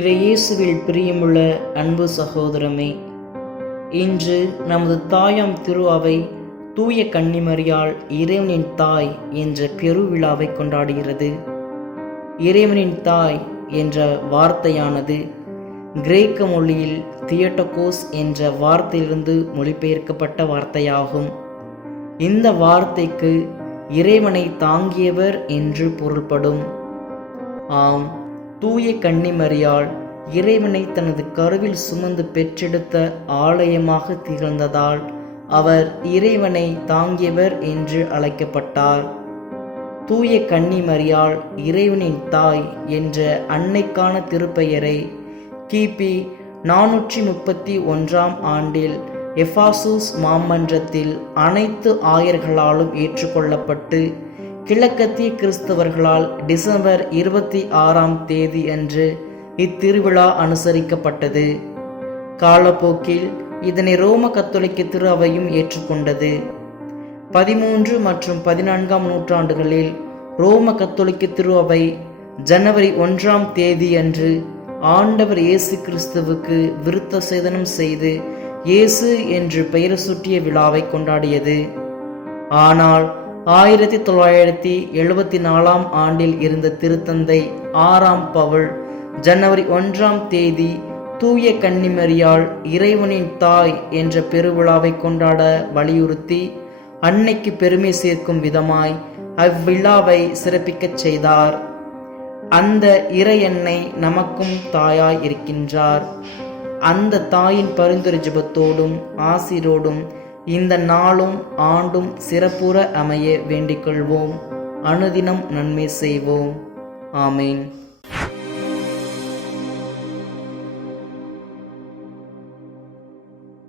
இறையேசுவில் பிரியமுள்ள அன்பு சகோதரமே இன்று நமது தாயாம் திரு அவை தூய கன்னிமரியால் இறைவனின் தாய் என்ற பெருவிழாவை கொண்டாடுகிறது. இறைவனின் தாய் என்ற வார்த்தையானது கிரேக்க மொழியில் தியட்டகோஸ் என்ற வார்த்தையிலிருந்து மொழிபெயர்க்கப்பட்ட வார்த்தையாகும். இந்த வார்த்தைக்கு இறைவனை தாங்கியவர் என்று பொருள்படும். ஆம் தூய கன்னிமரியாள் இறைவனை தனது கருவில் சுமந்து பெற்றெடுத்த ஆலயமாக திகழ்ந்ததால் அவர் இறைவனை தாங்கியவர் என்று அழைக்கப்பட்டார். தூய கன்னிமரியாள் இறைவனின் தாய் என்ற அன்னைக்கான திருப்பெயரை கிபி நானூற்றி முப்பத்தி ஒன்றாம் ஆண்டில் எஃபாசூஸ் மாமன்றத்தில் அனைத்து ஆயர்களாலும் ஏற்றுக்கொள்ளப்பட்டு கிழக்கத்திய கிறிஸ்தவர்களால் டிசம்பர் இருபத்தி ஆறாம் தேதி அன்று இத்திருவிழா அனுசரிக்கப்பட்டது. காலப்போக்கில் இதனை ரோம கத்தோலிக்க திரு அவையும் ஏற்றுக்கொண்டது. பதிமூன்று மற்றும் பதினான்காம் நூற்றாண்டுகளில் ரோம கத்தோலிக்க திரு அவை ஜனவரி ஒன்றாம் தேதி அன்று ஆண்டவர் இயேசு கிறிஸ்துவுக்கு விருத்த சேதனம் செய்து இயேசு என்று பெயர் சூட்டிய விழாவை கொண்டாடியது. ஆனால் ஆயிரத்தி தொள்ளாயிரத்தி எழுபத்தி நாலாம் ஆண்டில் இருந்த திருத்தந்தை ஆறாம் பவுல் ஜனவரி ஒன்றாம் தேதி தூய கன்னிமரியால் இறைவனின் தாய் என்ற பெருவிழாவை கொண்டாட வலியுறுத்தி அன்னைக்கு பெருமை சேர்க்கும் விதமாய் அவ்விழாவை சிறப்பிக்கச் செய்தார். அந்த இறையன்னை நமக்கும் தாயாய் இருக்கின்றார். அந்த தாயின் பரிந்துரை ஜபத்தோடும் ஆசிரோடும் இந்த நாளும் ஆண்டும் சிறப்புற அமைய வேண்டிக் கொள்வோம். அனுதினம் நன்மை செய்வோம். ஆமேன்.